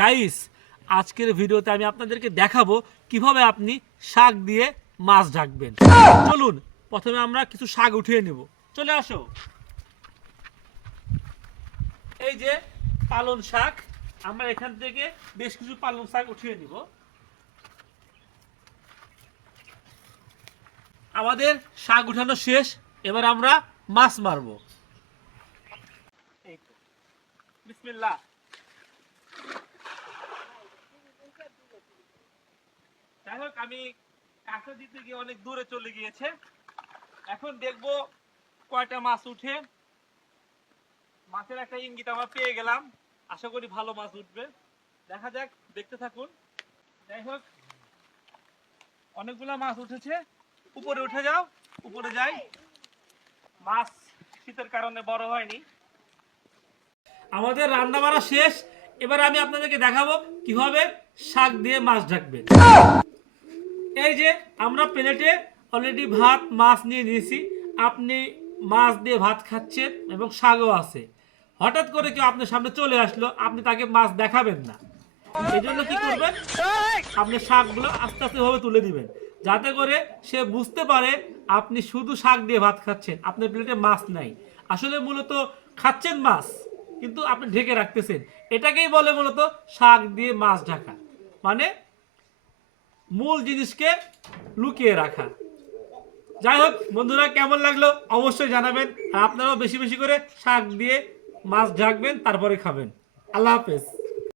Guys, আজকের ভিডিওতে আমি আপনাদেরকে দেখাবো কিভাবে আপনি শাক দিয়ে মাছ ঢাকবেন। চলুন প্রথমে আমরা কিছু শাক উঠিয়ে নেব। চলে আসো। এই যে পালং শাক, আমরা এখান থেকে বেশ কিছু পালং শাক উঠিয়ে নিব। আমাদের শাক উঠানো শেষ, এবার আমরা মাছ মারবো। এই তো, বিসমিল্লাহ। যাই হোক, আমি কাঁকড়া দিতে গিয়ে অনেক দূরে চলে গিয়েছে। এখন দেখবো কয়টা মাছ উঠে। মাছের একটা ইঙ্গিত আমরা পেয়ে গেলাম, আশা করি ভালো মাছ উঠবে। দেখা যাক, দেখতে থাকুন। যাই হোক, অনেকগুলা মাছ উঠেছে। উপরে উঠে যাও, উপরে যাই। মাছ শীতের কারণে বড় হয়নি। আমাদের রান্না বাড়া শেষ, এবার আমি আপনাদেরকে দেখাবো কিভাবে শাক দিয়ে মাছ ঢাকবেন। এই যে আমরা প্লেটে অলরেডি ভাত মাছ নিয়ে নিয়েছি। আপনি মাছ দিয়ে ভাত খাচ্ছেন এবং শাকও আছে। হঠাৎ করে কেউ আপনার সামনে চলে আসলো, আপনি তাকে মাছ দেখাবেন না। এই জন্য কি করবেন, আপনি শাকগুলো আস্তে আস্তে ভাবে তুলে দিবেন, যাতে করে সে বুঝতে পারে আপনি শুধু শাক দিয়ে ভাত খাচ্ছেন, আপনার প্লেটে মাছ নাই। আসলে মূলত খাচ্ছেন মাছ, কিন্তু আপনি ঢেকে রাখতেছেন। এটাকেই বলে মূলত শাক দিয়ে মাছ ঢাকা, মানে মূল জিনিসকে লুকিয়ে রাখা। যাই হোক বন্ধুরা, কেমন লাগলো অবশ্যই জানাবেন। আর আপনারাও বেশি বেশি করে শাক দিয়ে মাছ ঢাকবেন, তারপরে খাবেন। আল্লাহ হাফেজ।